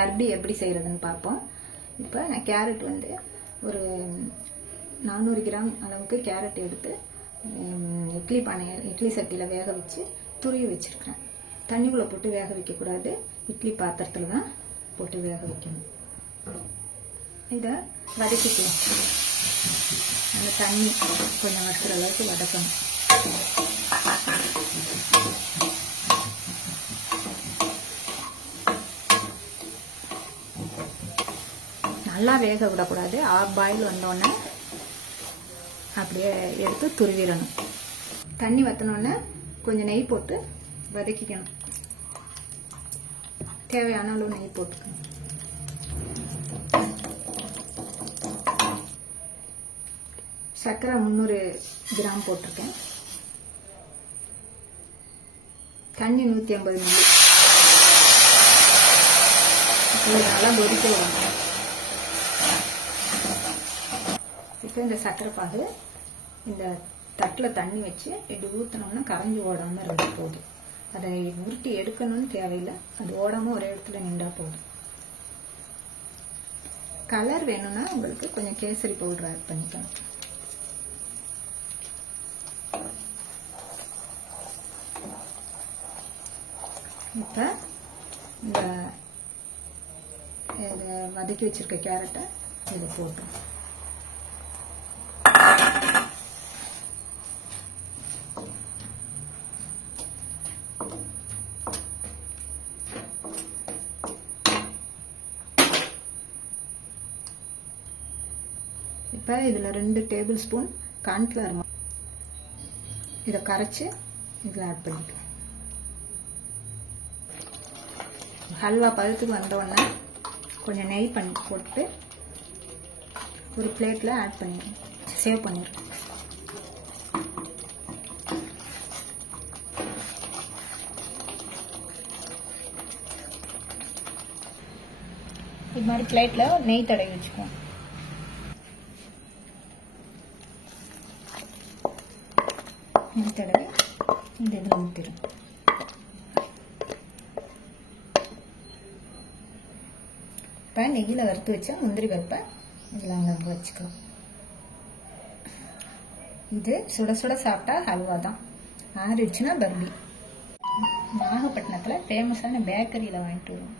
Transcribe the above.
பர்பி எப்படி செய்யறதுன்னு பார்ப்போம். இப்போ நான் கேரட் வந்து ஒரு 400 கிராம் அளவுக்கு கேரட் எடுத்து இட்லி சட்டியில் வேக வச்சு துருவி வச்சிருக்கிறேன். தண்ணிக்குள்ளே போட்டு வேக வைக்கக்கூடாது, இட்லி பாத்திரத்தில் தான் போட்டு வேக வைக்கணும். இதை வதக்கிக்கலாம். அந்த தண்ணி கொஞ்சம் வச்சுக்கிற அளவுக்கு வதக்கணும். நல்லா வேக விடக்கூடாது. ஆஃப் பாயில் வந்தோடனே அப்படியே எடுத்து துருவிடணும். தண்ணி வற்றினோடனே கொஞ்சம் நெய் போட்டு வதக்கிக்கணும். தேவையான அளவு நெய் போட்டுக்கணும். சர்க்கரை 300 கிராம் போட்டிருக்கேன். தண்ணி 150 மில்லி. நல்லா கொதிக்க விடணும். இப்போ இந்த சர்க்கரை பாகு இந்த தட்டில் தண்ணி வச்சு இப்படி ஊற்றினோம்னா கரைஞ்சி ஓடாமல் ரொம்ப போதும். அதை உருட்டி எடுக்கணும்னு தேவையில்லை, அது ஓடாமல் ஒரே இடத்துல நின்றா போதும். கலர் வேணும்னா உங்களுக்கு கொஞ்சம் கேசரி பவுடர் ஆட் பண்ணிக்கணும். இப்போ இந்த வதக்கி வச்சிருக்க கேரட்டை இது போட்டோம். இப்போ இதில் 2 டேபிள் ஸ்பூன் கார்ன்ஃப்ளவர் இதை கரைச்சி இதில் ஆட் பண்ணிக்கலாம். ஹல்வா பதத்துக்கு வந்தோடனே கொஞ்சம் நெய் போட்டு ஒரு பிளேட்டில் ஆட் பண்ணிடுறோம், சேவ் பண்ணிடுறோம். இது மாதிரி பிளேட்டில் நெய் தடவி வச்சுக்குவோம். நெய் தடவி இந்த இதில் ஊற்றிடும். இப்போ நெய்யில் வறுத்து வச்சா முந்திரி பருப்பை இதில் அங்கே வச்சுக்கலாம். இது சுட சுட சாப்பிட்டா ஹல்வா தான். ஆறிடுச்சுன்னா பர்பி. நாகப்பட்டினத்தில் ஃபேமஸான பேக்கரியில் வாங்கிட்டு வருவோம்.